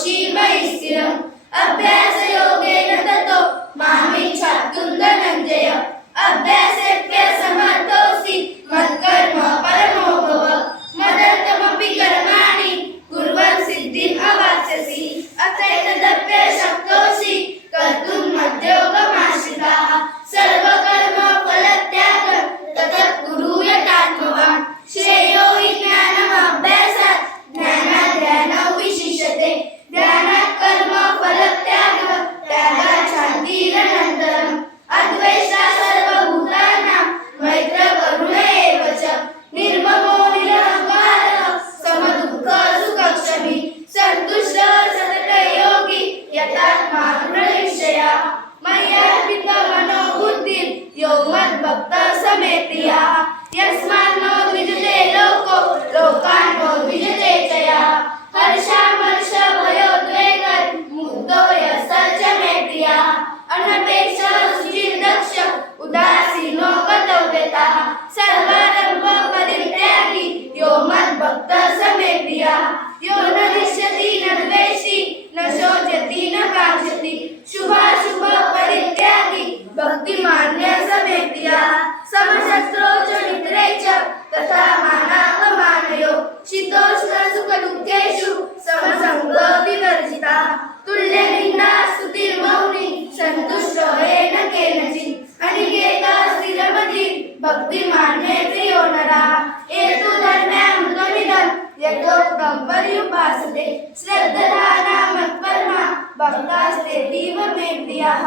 संतोषी मयि स्थिरम् अभ्यासयोगेन ततो मामिच्छाप्तुं धनञ्जय अभ्यासेऽप्यसमर्थोऽसि मत्कर्म परमो भव मदर्थमपि कर्माणि कुर्वन् सिद्धिम् अवाप्स्यसि अथैतदप्यशक्तोऽसि कर्तुं मद्योगमाश्रिताः सर्वकर्मफलत्यागं ततः कुरु यथात्मवान् श्रेयो हि ज्ञानमभ्यासात् ज्ञानात् ध्यानौ विशिष्यते ध्यानात् कर्मफलत्यागः त्यागात् शान्तिरनन्तरम् अद्वेष्टा सर्वभूतानां मैत्रकरुण एव च निर्ममो निरहङ्कारः समदुःखसुखक्षमी सन्तुष्टः सततयोगी यथात्मा दृढनिश्चयः मय्यार्पितमनो बुद्धिं यो मद्भक्तः स मे प्रियः यस्मान्नो द्विजते लोको लोकान्नो द्विजते च यः हर्षामर्षभयोद्वेगैर्मुक्तो यः स च मे प्रियः अनपेक्षः शुचिर्दक्ष उदासीनो गतव्यतः सर्वारम्भपरित्यागी यो मद्भक्तः स मे प्रियः यो न हृष्यति न द्वेष्टि न शोचति न काङ्क्षति शुभाशुभपरित्यागी भक्तिमान्यः स मे प्रियः समशत्रौ च मित्रे च तथा मानापमानयोः शीतोष्णसुखदुःखेषु समसङ्गविवर्जितः तुल्यनिन्दा स्तुतिर्मौनी सन्तुष्टो येन केनचित् अनिकेतः स्थिरमतिः भक्तिमान्ये प्रियो नरः एतु धर्म्यामृतमिदं यथोक्तं पर्युपासते श्रद्धधाना मत्परमा भक्तास्तेतीव मे प्रियः।